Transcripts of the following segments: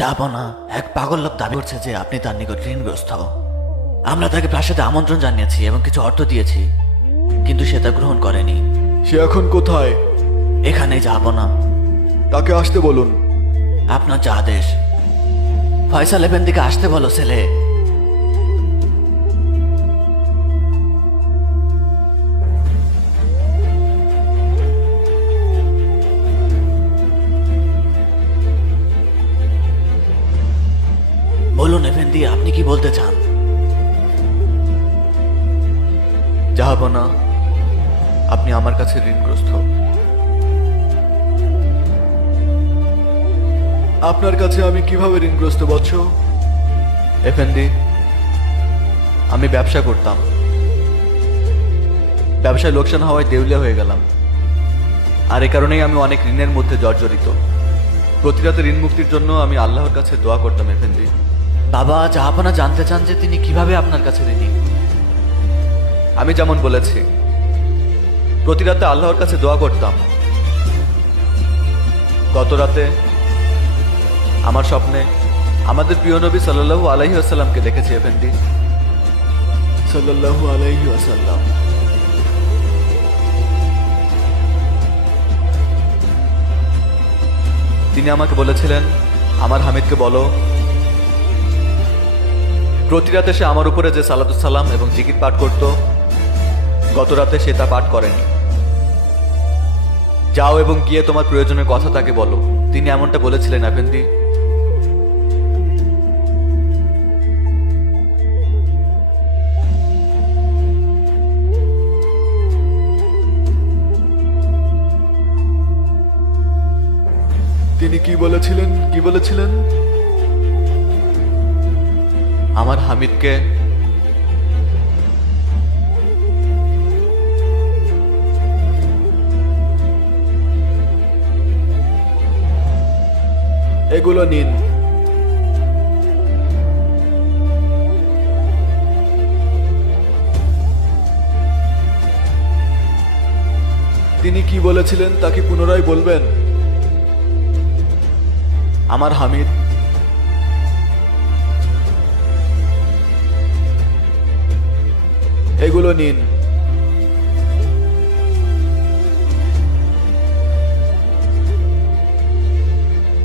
যাব না। এক পাগল লোক দাবি করছে যে আপনি তার নিকট ঋণগ্রস্ত। আমরা তাকে প্রাসাদে আমন্ত্রণ জানিয়েছি এবং কিছু অর্থ দিয়েছি, কিন্তু সে তা গ্রহণ করেনি। সে এখন কোথায়? এখানে যাব না। তাকে আসতে বলুন। আপনার যা আদেশ। ফয়সাল এফেন্দিকে আসতে বলো ছেলে। বলুন এফেন্দি, আপনি কি বলতে চান? যাব না, আপনি আমার কাছে ঋণগ্রস্ত। আপনার কাছে আমি কিভাবে ঋণগ্রস্ত বৎস? এফেন্দি, আমি ব্যবসা করতাম, ব্যবসায় লোকসান হওয়ায় দেউলিয়া হয়ে গেলাম, আর এ কারণেই আমি অনেক ঋণের মধ্যে জর্জরিত। প্রতি রাতে ঋণ মুক্তির জন্য আমি আল্লাহর কাছে দোয়া করতাম। এফেন্দি, বাবা, জাহাপনা জানতে চান যে তিনি কিভাবে আপনার কাছে ঋণী। আমি যেমন বলেছি, প্রতি রাতে আল্লাহর কাছে দোয়া করতাম। গত রাতে আমার স্বপ্নে আমাদের প্রিয় নবী সাল্লাল্লাহু আলাইহি ওয়াসাল্লামকে দেখেছি। এফেন্দি, সাল্লাল্লাহু আলাইহি ওয়াসাল্লাম। তিনি আমাকে বলেছিলেন, আমার হামিদকে বলো প্রতি রাতে সে আমার উপরে যে সালাতুস সালাম এবং জিকির পাঠ করত, গত রাতে সে তা পাঠ করেনি। যাও এবং গিয়ে তোমার প্রয়োজনের কথা তাকে বলো। তিনি এমনটা বলেছিলেন। এফেন্দি, তিনি কি বলেছিলেন? কি বলেছিলেন? আমার হামিদকে এগুলো নিন। তিনি কি বলেছিলেন তা কি পুনরায় বলবেন? আমার হামিদ এগুলো নিন।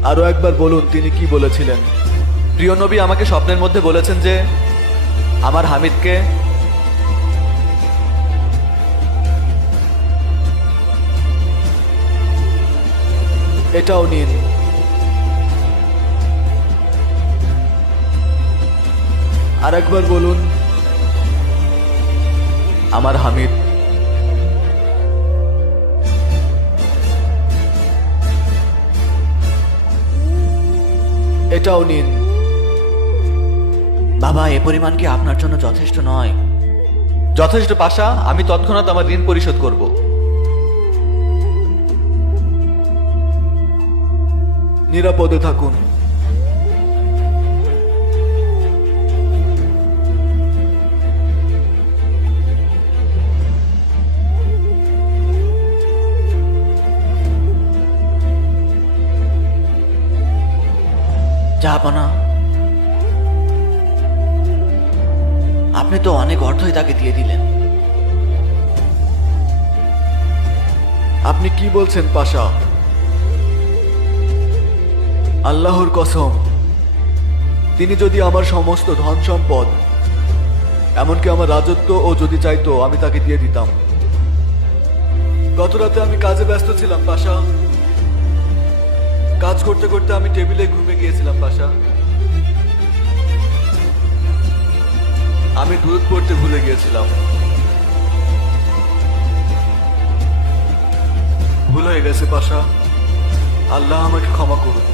আরো একবার বলুন তিনি কি বলেছিলেন। প্রিয় নবী আমাকে স্বপ্নের মধ্যে বলেছেন যে আমার হামিদকে এটাও নিন। আর একবার বলুন, আমার হামিদ এটাও নিন। বাবা, এ পরিমাণ কি আপনার জন্য যথেষ্ট নয়? যথেষ্ট পাশা, আমি তৎক্ষণাৎ আমার ঋণ পরিশোধ করব। নিরাপদে থাকুন। জাহাপনা, আপনি তো অনেক অর্থই তাকে দিয়ে দিলেন। আপনি কি বলছেন পাশা? আল্লাহর কসম, তিনি যদি আমার সমস্ত ধন সম্পদ, এমনকি আমার রাজত্ব ও যদি চাইতো, আমি তাকে দিয়ে দিতাম। গত রাতে আমি কাজে ব্যস্ত ছিলাম পাশা। কাজ করতে করতে আমি টেবিলে ঘুমিয়ে গিয়েছিলাম পাশা। আমি দুধ পড়তে ভুলে গিয়েছিলাম। ভুল হয়ে গেছে পাশা, আল্লাহ আমাকে ক্ষমা করুন।